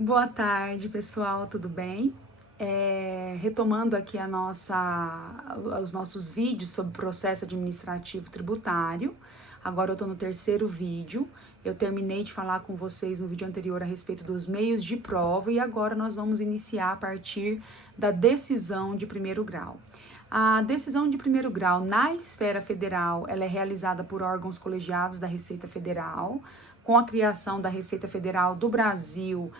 Boa tarde, pessoal, tudo bem? Retomando aqui os nossos vídeos sobre processo administrativo tributário. Agora eu estou no terceiro vídeo. Eu terminei de falar com vocês no vídeo anterior a respeito dos meios de prova e agora nós vamos iniciar a partir da decisão de primeiro grau. A decisão de primeiro grau na esfera federal, ela é realizada por órgãos colegiados da Receita Federal. Com a criação da Receita Federal do Brasil,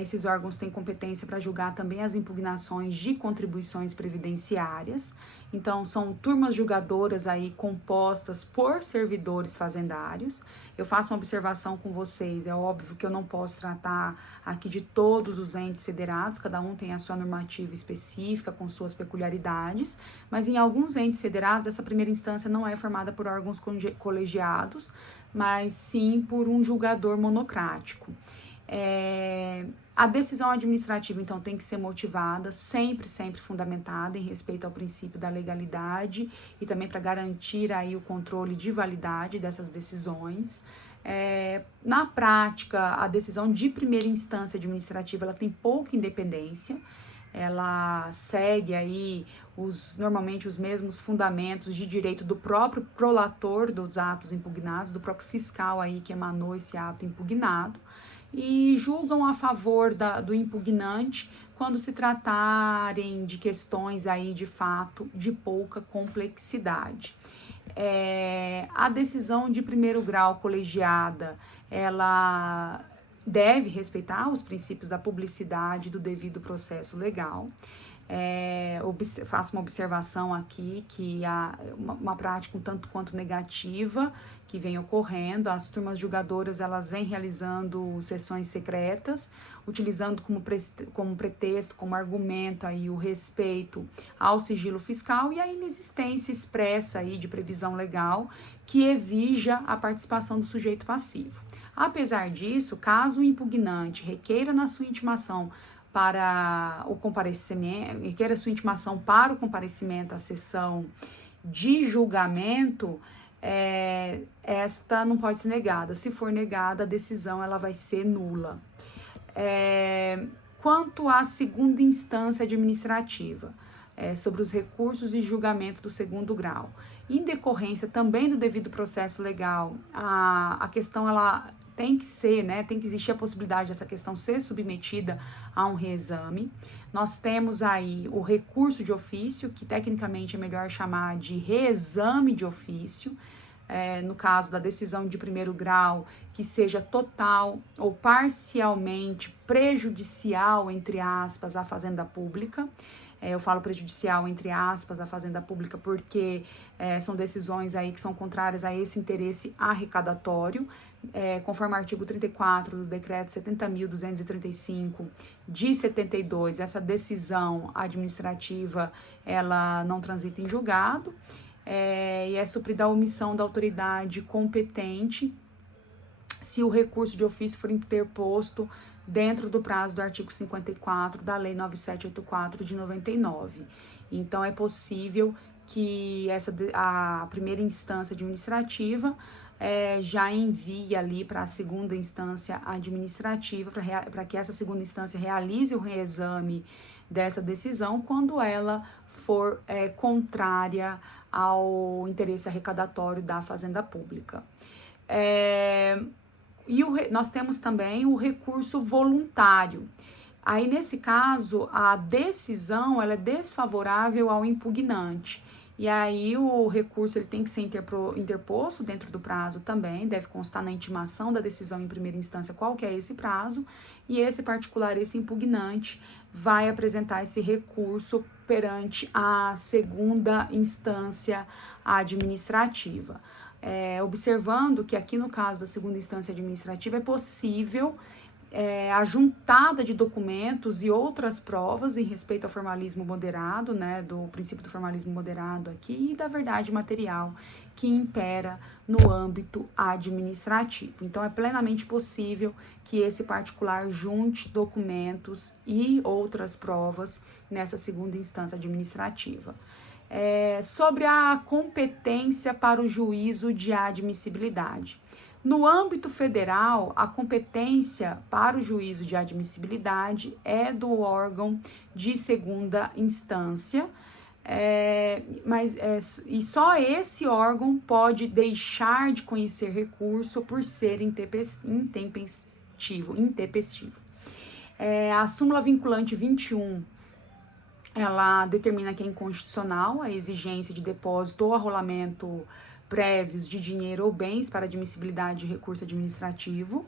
esses órgãos têm competência para julgar também as impugnações de contribuições previdenciárias. Então, são turmas julgadoras aí compostas por servidores fazendários. Eu faço uma observação com vocês, é óbvio que eu não posso tratar aqui de todos os entes federados, cada um tem a sua normativa específica, com suas peculiaridades, mas em alguns entes federados, essa primeira instância não é formada por órgãos colegiados, mas sim por um julgador monocrático. A decisão administrativa, então, tem que ser motivada, sempre fundamentada em respeito ao princípio da legalidade e também para garantir aí o controle de validade dessas decisões. Na prática, a decisão de primeira instância administrativa, ela tem pouca independência, ela segue aí normalmente os mesmos fundamentos de direito do próprio prolator dos atos impugnados, do próprio fiscal aí que emanou esse ato impugnado, e julgam a favor do impugnante quando se tratarem de questões aí de fato de pouca complexidade. A decisão de primeiro grau colegiada, ela deve respeitar os princípios da publicidade e do devido processo legal. Faço uma observação aqui que há uma prática um tanto quanto negativa que vem ocorrendo. As turmas julgadoras, elas vêm realizando sessões secretas, utilizando como pretexto, como argumento aí o respeito ao sigilo fiscal e a inexistência expressa aí de previsão legal que exija a participação do sujeito passivo. Apesar disso, caso o impugnante requeira na sua intimação para o comparecimento, requeira sua intimação para o comparecimento à sessão de julgamento, esta não pode ser negada. Se for negada, a decisão ela vai ser nula. Quanto à segunda instância administrativa, sobre os recursos e julgamento do segundo grau, em decorrência também do devido processo legal, a questão ela tem que ser, tem que existir a possibilidade dessa questão ser submetida a um reexame. Nós temos aí o recurso de ofício, que tecnicamente é melhor chamar de reexame de ofício, no caso da decisão de primeiro grau, que seja total ou parcialmente prejudicial, entre aspas, à fazenda pública. Eu falo prejudicial, entre aspas, à fazenda pública, porque são decisões aí que são contrárias a esse interesse arrecadatório, conforme o artigo 34 do decreto 70.235 de 72, essa decisão administrativa, ela não transita em julgado, e é suprida a omissão da autoridade competente se o recurso de ofício for interposto dentro do prazo do artigo 54 da Lei 9784 de 99. Então, é possível que a primeira instância administrativa já envie ali para a segunda instância administrativa, para que essa segunda instância realize o reexame dessa decisão quando ela for contrária ao interesse arrecadatório da fazenda pública. Nós temos também o recurso voluntário. Aí, nesse caso, a decisão ela é desfavorável ao impugnante. E aí, o recurso ele tem que ser interposto dentro do prazo também, deve constar na intimação da decisão em primeira instância qual que é esse prazo, e esse particular, esse impugnante, vai apresentar esse recurso perante a segunda instância administrativa. Observando que aqui no caso da segunda instância administrativa é possível a juntada de documentos e outras provas em respeito ao formalismo moderado, do princípio do formalismo moderado aqui e da verdade material que impera no âmbito administrativo. Então, é plenamente possível que esse particular junte documentos e outras provas nessa segunda instância administrativa. Sobre a competência para o juízo de admissibilidade. No âmbito federal, a competência para o juízo de admissibilidade é do órgão de segunda instância, e só esse órgão pode deixar de conhecer recurso por ser intempestivo. A súmula vinculante 21, ela determina que é inconstitucional a exigência de depósito ou arrolamento prévios de dinheiro ou bens para admissibilidade de recurso administrativo.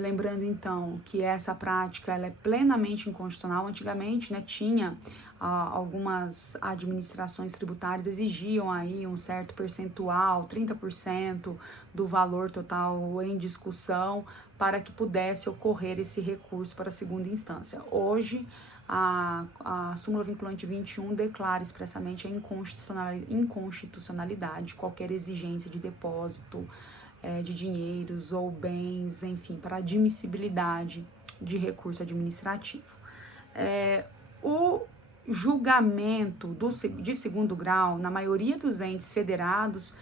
Lembrando, então, que essa prática ela é plenamente inconstitucional. Antigamente, né, tinha algumas administrações tributárias exigiam aí um certo percentual, 30% do valor total em discussão, para que pudesse ocorrer esse recurso para a segunda instância. Hoje, a súmula vinculante 21 declara expressamente a inconstitucionalidade de qualquer exigência de depósito de dinheiros ou bens, enfim, para admissibilidade de recurso administrativo. O julgamento de segundo grau, na maioria dos entes federados,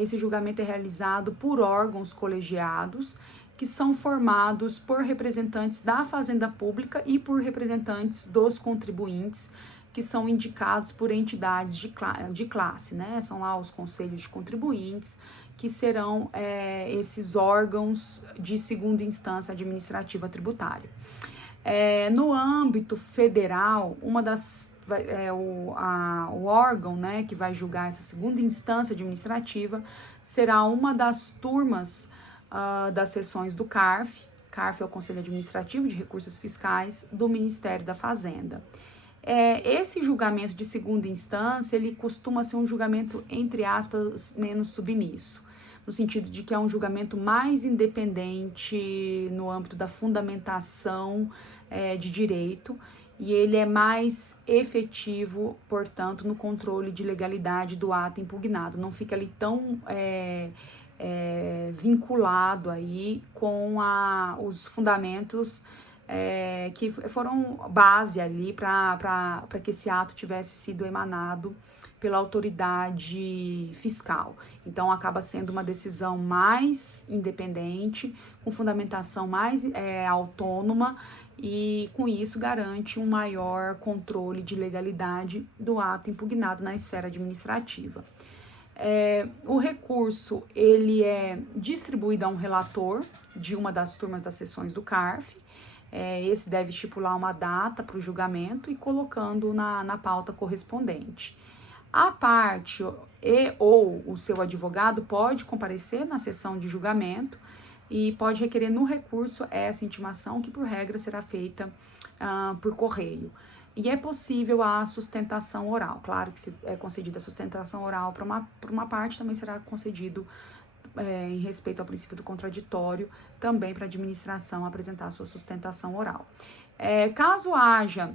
esse julgamento é realizado por órgãos colegiados, que são formados por representantes da Fazenda Pública e por representantes dos contribuintes, que são indicados por entidades de classe, né? São lá os conselhos de contribuintes, que serão esses órgãos de segunda instância administrativa tributária. No âmbito federal, o órgão, né, que vai julgar essa segunda instância administrativa será uma das turmas das sessões do CARF. CARF é o Conselho Administrativo de Recursos Fiscais do Ministério da Fazenda. Esse julgamento de segunda instância, ele costuma ser um julgamento, entre aspas, menos submisso, no sentido de que é um julgamento mais independente no âmbito da fundamentação de direito, e ele é mais efetivo, portanto, no controle de legalidade do ato impugnado. Não fica ali tão vinculado aí com os fundamentos que foram base ali para que esse ato tivesse sido emanado pela autoridade fiscal. Então, acaba sendo uma decisão mais independente, com fundamentação mais autônoma, e com isso garante um maior controle de legalidade do ato impugnado na esfera administrativa. O recurso, ele é distribuído a um relator de uma das turmas das sessões do CARF. Esse deve estipular uma data para o julgamento e colocando na pauta correspondente. A parte ou o seu advogado pode comparecer na sessão de julgamento e pode requerer no recurso essa intimação, que por regra será feita por correio. E é possível a sustentação oral. Claro que se é concedida a sustentação oral para uma parte, também será concedido em respeito ao princípio do contraditório, também para a administração apresentar a sua sustentação oral. Caso haja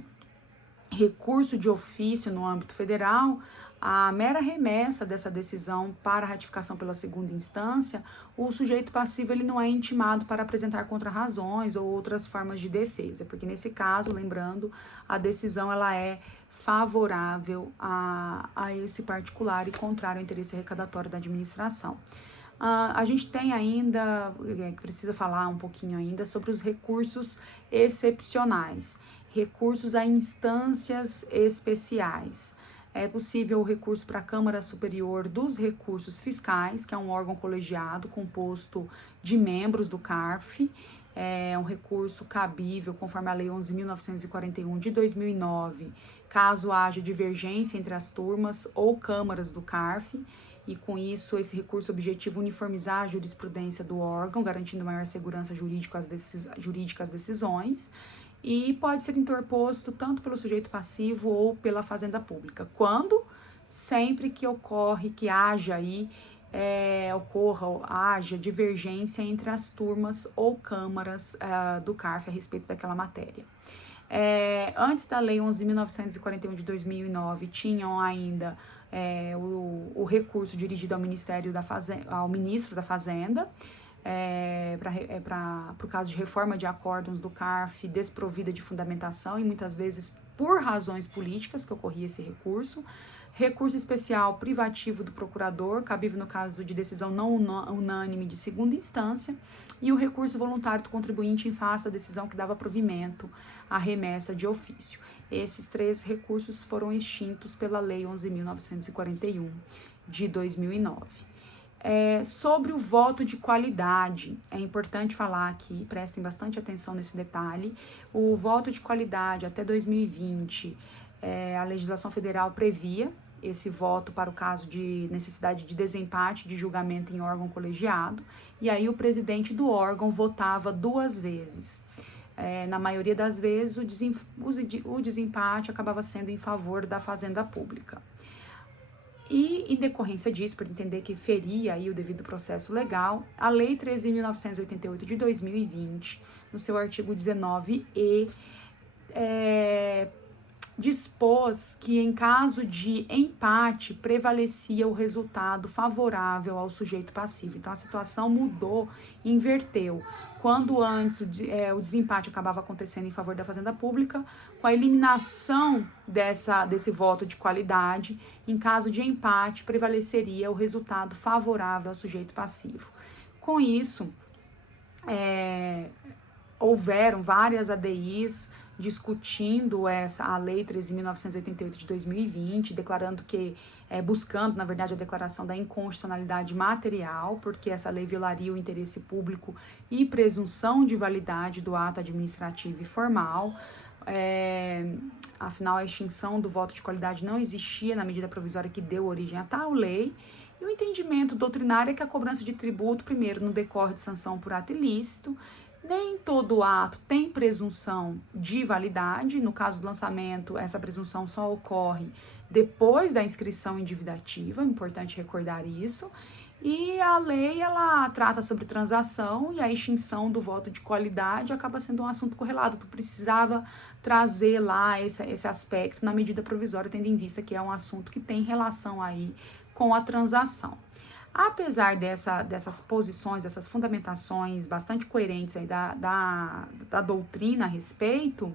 recurso de ofício no âmbito federal, a mera remessa dessa decisão para ratificação pela segunda instância, o sujeito passivo ele não é intimado para apresentar contrarrazões ou outras formas de defesa, porque nesse caso, lembrando, a decisão ela é favorável a esse particular e contrário ao interesse arrecadatório da administração. A gente tem ainda, precisa falar um pouquinho ainda sobre os recursos excepcionais, recursos a instâncias especiais. É possível o recurso para a Câmara Superior dos Recursos Fiscais, que é um órgão colegiado composto de membros do CARF. É um recurso cabível conforme a Lei 11.941 de 2009, caso haja divergência entre as turmas ou câmaras do CARF, e com isso esse recurso objetiva uniformizar a jurisprudência do órgão, garantindo maior segurança jurídica às decisões. E pode ser interposto tanto pelo sujeito passivo ou pela Fazenda Pública. Quando? Sempre que haja divergência entre as turmas ou câmaras do CARF a respeito daquela matéria. Antes da Lei 11.941 de 2009, tinham ainda o recurso dirigido ao Ministro da Fazenda, para o caso de reforma de acórdãos do CARF desprovida de fundamentação e muitas vezes por razões políticas que ocorria esse recurso. Recurso especial privativo do procurador, cabível no caso de decisão não unânime de segunda instância, e o recurso voluntário do contribuinte em face da decisão que dava provimento à remessa de ofício. Esses 3 recursos foram extintos pela Lei 11.941 de 2009. Sobre o voto de qualidade, é importante falar aqui, prestem bastante atenção nesse detalhe, o voto de qualidade até 2020, a legislação federal previa esse voto para o caso de necessidade de desempate de julgamento em órgão colegiado, e aí o presidente do órgão votava 2 vezes. Na maioria das vezes, o desempate acabava sendo em favor da Fazenda Pública. E, em decorrência disso, por entender que feria aí o devido processo legal, a Lei 13.988 de 2020, no seu artigo 19e, dispôs que em caso de empate prevalecia o resultado favorável ao sujeito passivo. Então a situação mudou, inverteu. Quando antes o desempate acabava acontecendo em favor da Fazenda Pública, com a eliminação desse voto de qualidade, em caso de empate prevaleceria o resultado favorável ao sujeito passivo. Com isso, houveram várias ADIs discutindo a Lei 13.988 de 2020, declarando que, buscando, na verdade, a declaração da inconstitucionalidade material, porque essa lei violaria o interesse público e presunção de validade do ato administrativo e formal. Afinal, a extinção do voto de qualidade não existia na medida provisória que deu origem a tal lei. E o entendimento doutrinário é que a cobrança de tributo, primeiro, não decorre de sanção por ato ilícito. Nem todo ato tem presunção de validade. No caso do lançamento, essa presunção só ocorre depois da inscrição individativa, é importante recordar isso. E a lei, ela trata sobre transação e a extinção do voto de qualidade acaba sendo um assunto correlato. Tu precisava trazer lá esse aspecto na medida provisória, tendo em vista que é um assunto que tem relação aí com a transação. Apesar dessas posições, dessas fundamentações bastante coerentes aí da doutrina a respeito,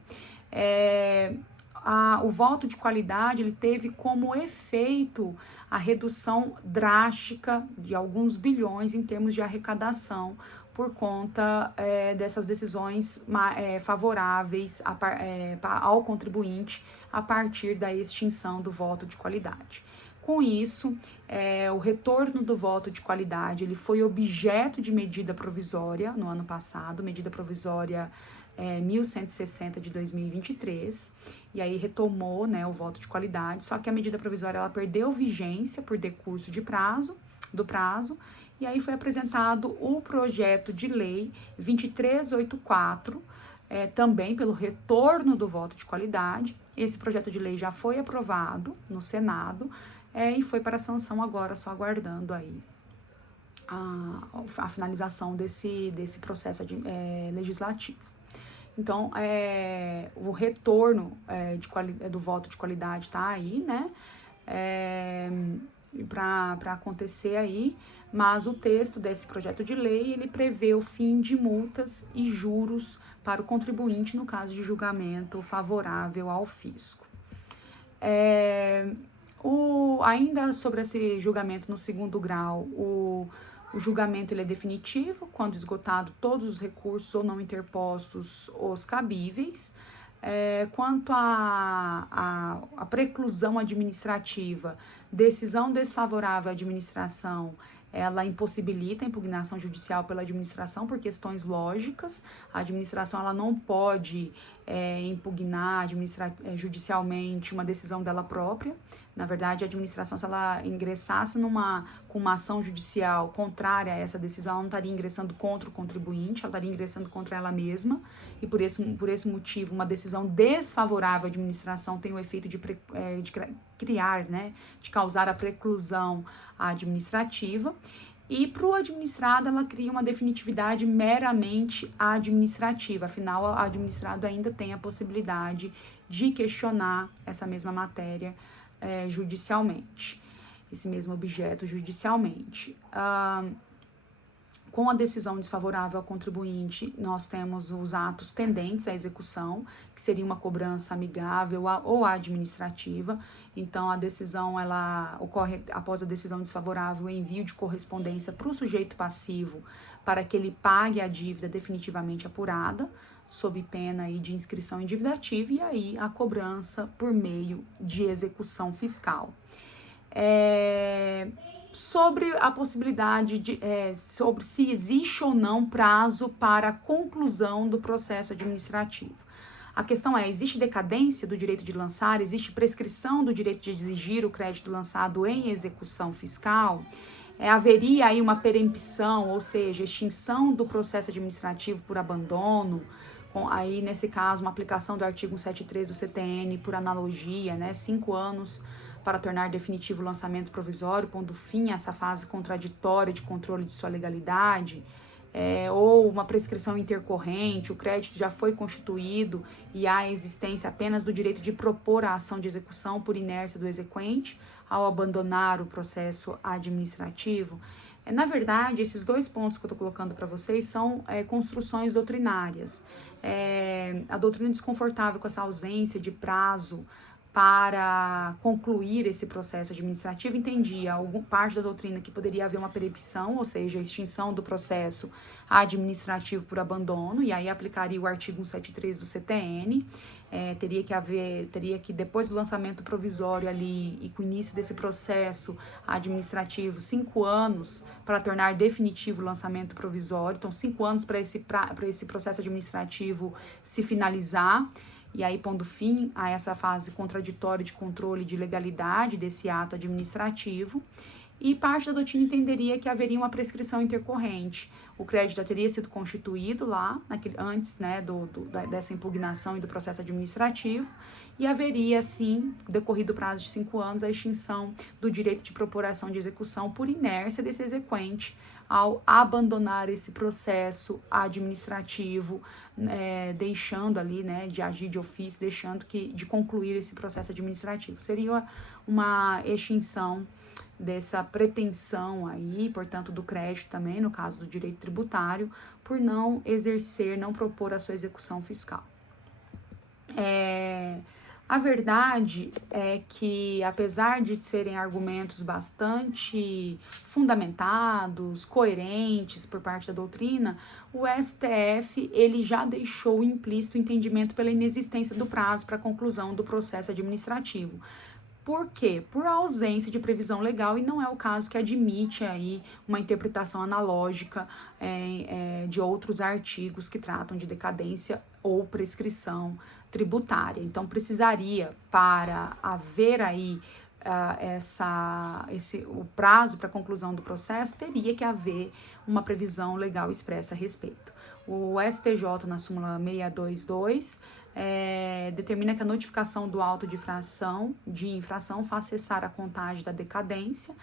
o voto de qualidade ele teve como efeito a redução drástica de alguns bilhões em termos de arrecadação por conta dessas decisões favoráveis ao contribuinte a partir da extinção do voto de qualidade. Com isso, o retorno do voto de qualidade ele foi objeto de medida provisória no ano passado, medida provisória 1160 de 2023, e aí retomou, né, o voto de qualidade, só que a medida provisória ela perdeu vigência por decurso do prazo, e aí foi apresentado o projeto de lei 2384, também pelo retorno do voto de qualidade. Esse projeto de lei já foi aprovado no Senado, e foi para sanção agora, só aguardando aí a finalização desse processo legislativo. Então, o retorno do voto de qualidade está aí, né, para acontecer aí, mas o texto desse projeto de lei, ele prevê o fim de multas e juros para o contribuinte no caso de julgamento favorável ao fisco. Ainda sobre esse julgamento no segundo grau, o julgamento ele é definitivo quando esgotado todos os recursos ou não interpostos os cabíveis. Quanto à preclusão administrativa, decisão desfavorável à administração, ela impossibilita a impugnação judicial pela administração por questões lógicas. A administração ela não pode impugnar judicialmente uma decisão dela própria. Na verdade, a administração, se ela ingressasse com uma ação judicial contrária a essa decisão, ela não estaria ingressando contra o contribuinte, ela estaria ingressando contra ela mesma, e por esse motivo, uma decisão desfavorável à administração tem o efeito de criar, né, de causar a preclusão administrativa, e para o administrado, ela cria uma definitividade meramente administrativa, afinal, o administrado ainda tem a possibilidade de questionar essa mesma matéria judicialmente, esse mesmo objeto judicialmente. Com a decisão desfavorável ao contribuinte, nós temos os atos tendentes à execução, que seria uma cobrança amigável ou administrativa. Então, a decisão ela ocorre após a decisão desfavorável, o envio de correspondência para o sujeito passivo para que ele pague a dívida definitivamente apurada, sob pena aí de inscrição em dívida ativa, e aí a cobrança por meio de execução fiscal. Sobre a possibilidade sobre se existe ou não prazo para a conclusão do processo administrativo. A questão é, existe decadência do direito de lançar, existe prescrição do direito de exigir o crédito lançado em execução fiscal? Haveria aí uma perempção, ou seja, extinção do processo administrativo por abandono, aí nesse caso uma aplicação do artigo 173 do CTN por analogia, 5 anos para tornar definitivo o lançamento provisório, pondo fim a essa fase contraditória de controle de sua legalidade, ou uma prescrição intercorrente, o crédito já foi constituído e há a existência apenas do direito de propor a ação de execução por inércia do exequente ao abandonar o processo administrativo. Na verdade, esses dois pontos que eu estou colocando para vocês são construções doutrinárias. A doutrina desconfortável com essa ausência de prazo para concluir esse processo administrativo entendia parte da doutrina que poderia haver uma perempção, ou seja, a extinção do processo administrativo por abandono, e aí aplicaria o artigo 173 do CTN, teria que depois do lançamento provisório ali e com o início desse processo administrativo, 5 anos para tornar definitivo o lançamento provisório, então 5 anos para esse processo administrativo se finalizar, e aí pondo fim a essa fase contraditória de controle de legalidade desse ato administrativo, e parte da doutrina entenderia que haveria uma prescrição intercorrente. O crédito já teria sido constituído lá, antes dessa impugnação e do processo administrativo, e haveria, sim, decorrido o prazo de 5 anos, a extinção do direito de propor ação de execução por inércia desse exequente ao abandonar esse processo administrativo, deixando ali, de agir de ofício, deixando de concluir esse processo administrativo. Seria uma extinção dessa pretensão aí, portanto, do crédito também, no caso do direito tributário, por não exercer, não propor a sua execução fiscal. A verdade é que, apesar de serem argumentos bastante fundamentados, coerentes por parte da doutrina, o STF ele já deixou implícito o entendimento pela inexistência do prazo para a conclusão do processo administrativo. Por quê? Por ausência de previsão legal, e não é o caso que admite aí uma interpretação analógica de outros artigos que tratam de decadência ou prescrição tributária. Então, precisaria, para haver aí o prazo para a conclusão do processo, teria que haver uma previsão legal expressa a respeito. O STJ, na súmula 622, determina que a notificação do auto de infração faz cessar a contagem da decadência,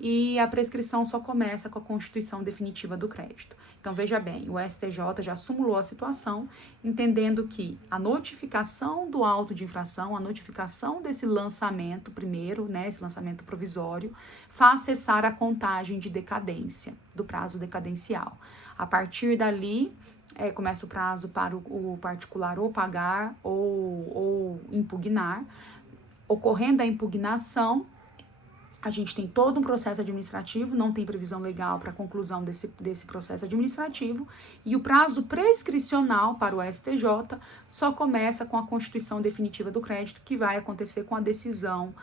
e a prescrição só começa com a constituição definitiva do crédito. Então, veja bem, o STJ já sumulou a situação, entendendo que a notificação do auto de infração, a notificação desse lançamento primeiro, esse lançamento provisório, faz cessar a contagem de decadência, do prazo decadencial. A partir dali, começa o prazo para o particular ou pagar ou impugnar. Ocorrendo a impugnação, a gente tem todo um processo administrativo, não tem previsão legal para a conclusão desse processo administrativo, e o prazo prescricional para o STJ só começa com a constituição definitiva do crédito, que vai acontecer com a decisão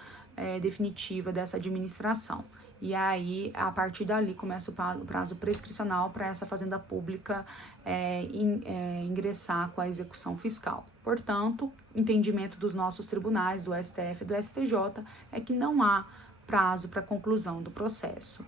definitiva dessa administração. E aí, a partir dali, começa o prazo prescricional para essa fazenda pública ingressar com a execução fiscal. Portanto, entendimento dos nossos tribunais, do STF e do STJ, é que não há prazo para conclusão do processo.